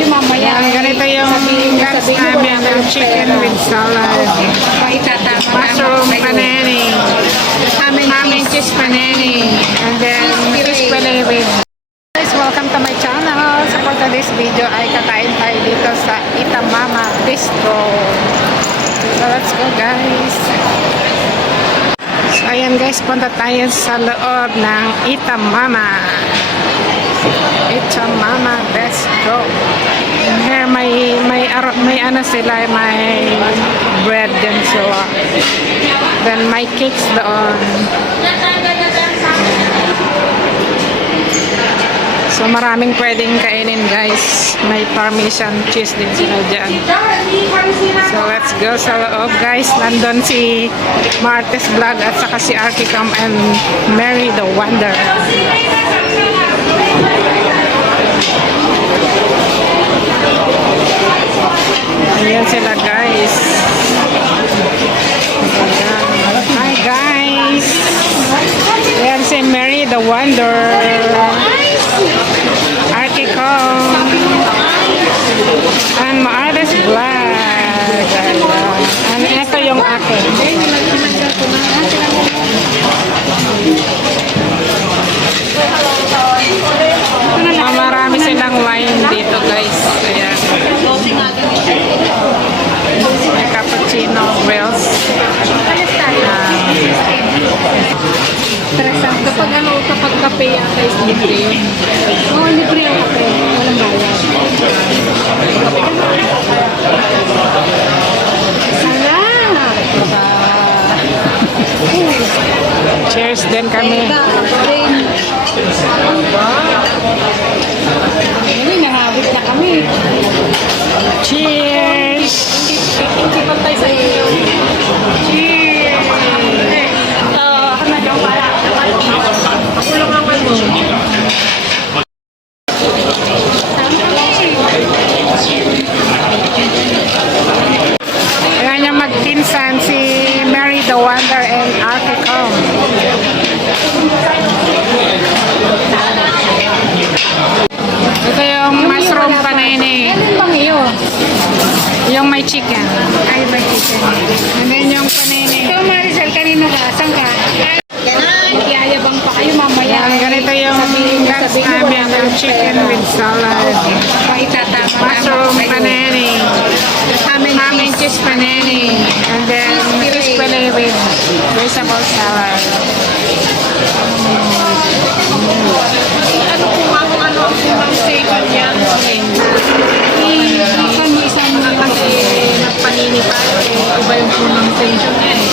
kayo mamaya. Ganito yung lunch namin ng chicken with salad. Mushroom panini. Ham and cheese panini. And then fish fillet with. Guys, welcome to my channel. So for today's video ay kakain tayo dito sa Itamama Bistro. So let's go guys. So ayan guys, punta tayo sa loob ng Itamama. Itamama Bistro. Here may ano sila, may bread din sila. Then may cakes doon. So maraming pwedeng kainin guys. May parmesan cheese din sila dyan. So let's go sa loob guys. Nandun si Martes Vlog at saka si Arkicom and Mary the Wonder. Ayan sila guys. Hi guys. Ayan si Mary the Wonder. Arkicom and Martes Vlog. And ito yung akin. Marami silang wine dito guys. Ayan. May cappuccino, wheels. Kapag kape yata is libre yun. Oo, libre yung kape. Walang bayad. Cheers din kami. Nahawit na kami. Cheers! Hindi pa tayo sa iyo. Cheers! Hanadang para. Ako lang naman mo. Ayan yung magpinsan si Mary the Wonder and Arkicom. Ito yung mushroom panini. Yung may chicken. Ay, may chicken. And then yung panini. Ito, Maricel, kanino ka? Saan ka? Iyayabang pa kayo mamaya. Ganito yung lunch namin ng chicken with salad. Mushroom panini. Ham and cheese panini. And then fish fillet with vegetable salad. Ano ang kumang second yan? Isang na kasi nagpanini pa. Iba yung pronunciation niya eh.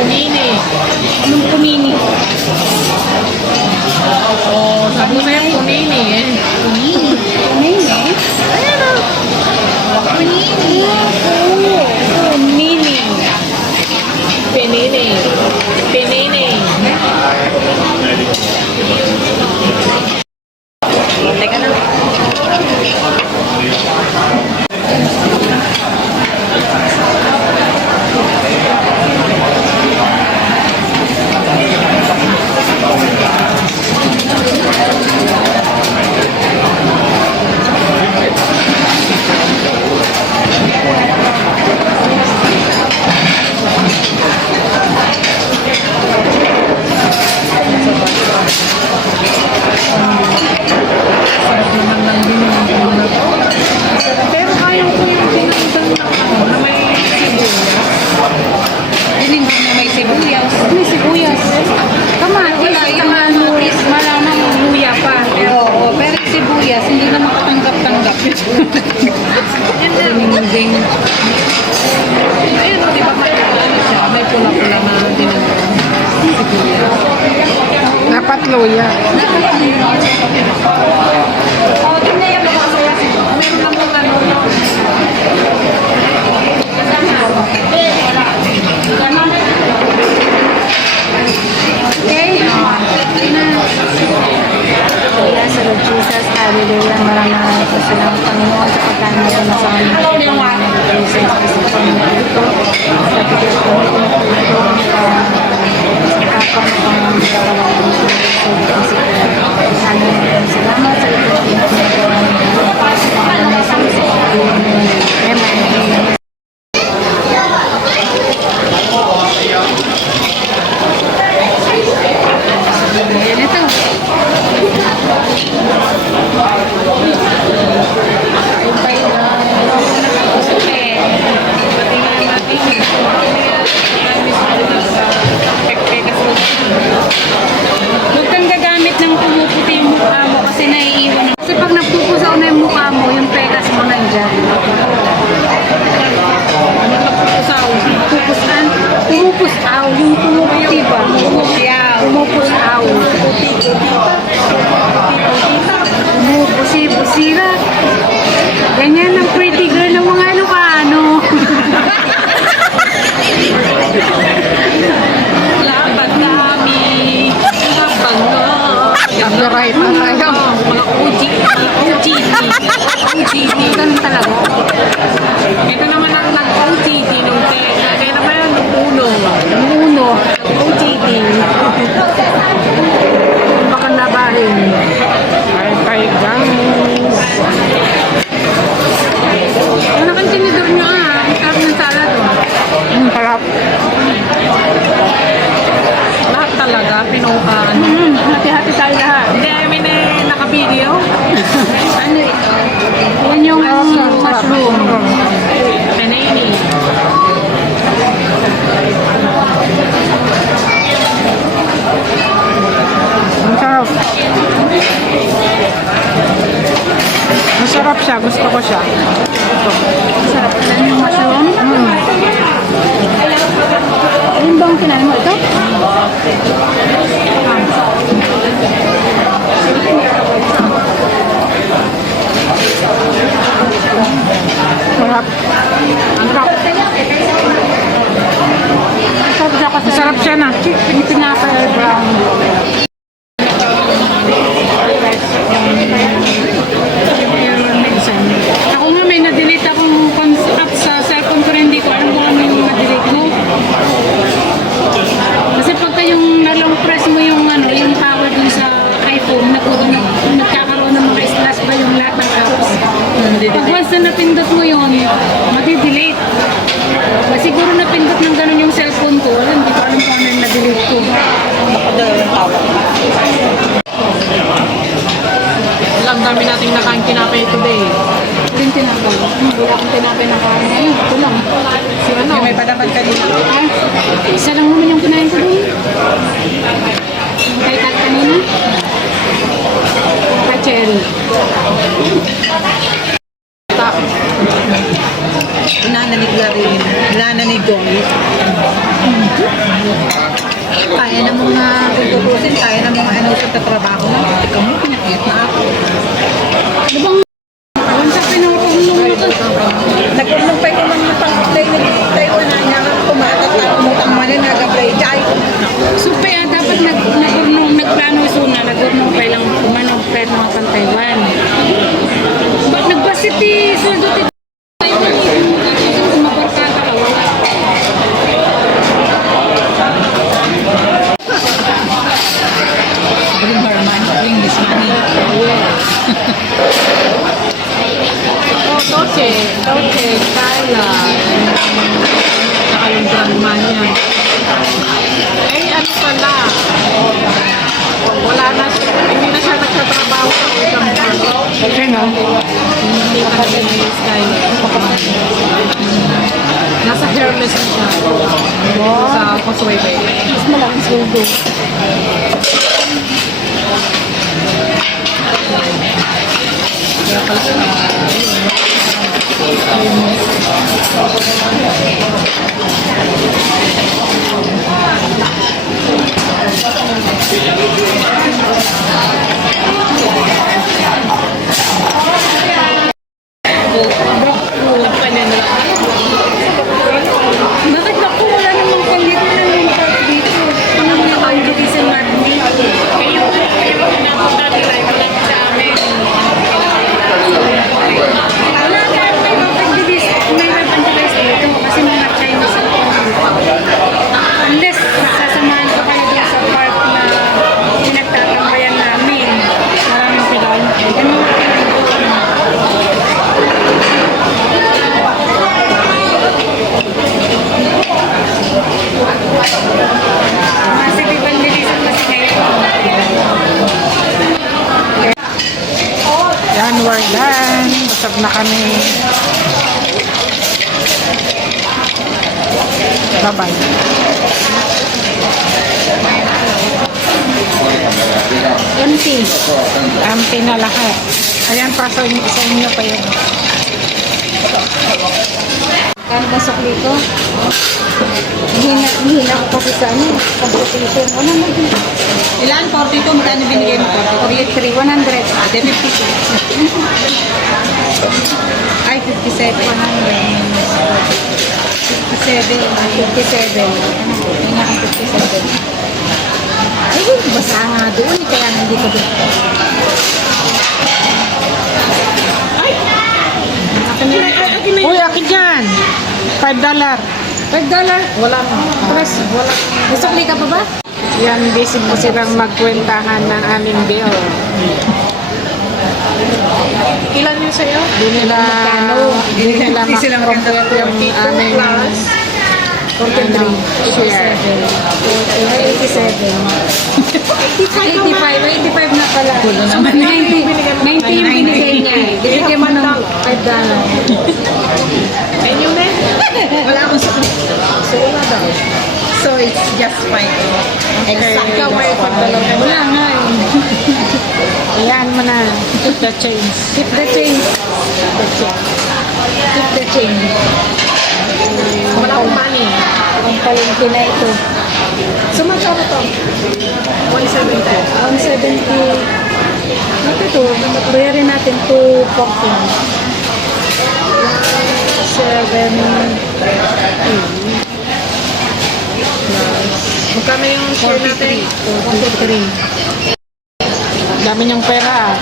Punini. Anong punini? Oh, sabi ko sa'yo punini eh. Punini? Punini? Ayan o. Punini. Punini. Pinini. Pinini. Teka lang. Pero ayaw ko yung pinagdang na may sibuyas. Hindi na may sibuyas. May sibuyas. Kamatis. Malamang luya pa. Oo, pero sibuyas, hindi na makatanggap-tanggap. Ding. Ayun, di ba may pula-pula na tinanong. Sibuyas. Dapat luya. Oo, tingnan yung masaya. Meron lang mong ano. Okay. Kaya sa Lord Jesus, hallelujah, maraming po silang Panginoon sa pagkain natin sa amin. Ganyan ang pretty girl ng mga Ilocano. Lapat kami, kabango. Copyright na tayo. Mga OGT. Ganun talaga. Ito naman ang nag-OGT nung kaya naman yun, nung uno. Uno. OGT. Baka labahin. Ay, guys. Ano kang tinidor nyo Ang sarap ng salad sarap. Lahat talaga, pinukaan. Hati-hati tayo lahat. Hindi, I mean, naka-video. Ano ito? Yan yung mushroom. Penini. Ang sarap. Masarap siya. Gusto ko siya. Masarap. Yan yung mushroom. Ayun bang kinain mo ito? Sarap. Ang sarap. Masarap siya na. Pinapay brown. Ako nga may na-delete akong app sa cellphone ko rin, hindi ko alam kung ano yung na-delete mo. Kasi pagka yung na-long press mo yung yung power dun sa iPhone, nagkakaroon ng mga slash ba yung lahat ng apps. Pag once na napindot mo yun, madi-delete. Siguro napindot ng ganun yung cellphone ko, hindi ko alam kung ano yung na-delete ko. Ang dami nating nakain kinapay today. Ito yung tinapay. Wala akong tinapay na kain ngayon. Ito lang. Si ano? May padaman kanina. Isa lang naman yung kinain ko doon. Kay Kat kanina. Kay Cherry. Inananig na rin. Inananig ko. Kaya na mga tutusin, kaya na mga ano sa trabaho na. Ikaw mo, pinakit na ako. Ano bang ang sa pinapagulong mo ito? Nagulumpay ko man yung pang-play na tayo na niya ka kumatat na umutang man na nag-play jay. So kaya dapat nagplano suna, nagurnong pa lang kumanong pa mga pang Taiwan. Ba't nagbasiti, sweldo ti Taiwan eh? Mabarkata ka, wala. Bring her man, bring this money. Oh, Toche, Kyla. Saka yung grandma niya. Eh, ano pala? Wala na siya, hindi na siya nagtatrabaho sa isang bank. Okay no? Hindi na siya ni Skyla. Nasa Hermes na siya. Sa Causeway Bay. Mas malaking sweldo. Kaya pala Bakit ako wala namang palit na yung part dito? Ano mo naman yung sa Martin? Kayo napunta nila yung lang sa amin. Wala ka, may mapag-device dito kasi mga Chinese ang unless sasamahan ko kayo dun sa park na pinagtatambayan namin. Maraming pilan. Ganun. Kasi di ba nilisan kasi ngayon? Yan, we're done. Busog na kami. Bye-bye. Empty. Empty na lahat. Ayan pa sa inyo pa yun. Kano ba sa klito? Hihina ko pa sa ano. Computation. Ano mo din? Ilan? 42? Magkano binigay mo? 43, 100. 50. 57. 57. Yun nga ang 57. Ay, basa nga doon. Kaya hindi ko doon. Uy, akin yan. $5. $5? Wala na. Tres. Wala. Nasukli ka pa ba? Yan, busy po silang magkwentahan ng aming bill. Ilan yun sa'yo? Di nila silang compute yung aming 43. share. 87. 85 na pala. Kulo naman. 19 binigay niya. Bibigyan mo ng $5. Ayun yun eh. Wala akong sukli. So, wala daw. So, it's just fine. Exact. Ikaw may pagdalaw. Wala nga eh. Ayan mo na. Keep the change. Keep the change. Keep the change. Wala akong money. Ang palengke na ito. So, magkano to? 170. 170. Ito ito. Bayarin natin 2 pork lang. 7. Magkano yung share natin? 43. Dami niyang pera.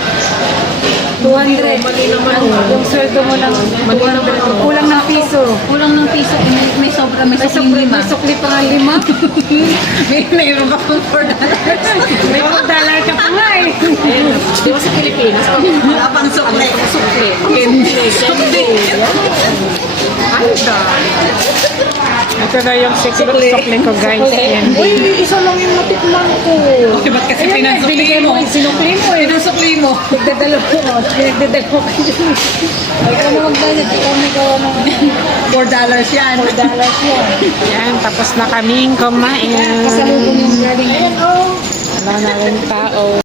200. Yung sweldo mo lang. 200. Kulang ng piso. Kulang ng piso. May sobra. May May sukling lima. sukli pa nga 5. Mayroon ka pang $4. May $4 ka pa nga eh. Di ba sa Pilipinas? Wala pang sukli. Sukli. Sukli. Ano ba? Ito na yung sukli ko guys. Yan. Uy, isa lang yung matikman ko. Okay, ba't kasi Ayan, pinansukli binigay mo? Sinukli mo eh. Pinasukli mo. Nagdadalo ko. Nagdadalo ko. Ay, ikaw na magbayad. Ikaw na gawa ng $4 yan. $4 yan. Yan, tapos na kaming kumain. Kasalubong yung galing. Ayan, oh. Wala na rin tao.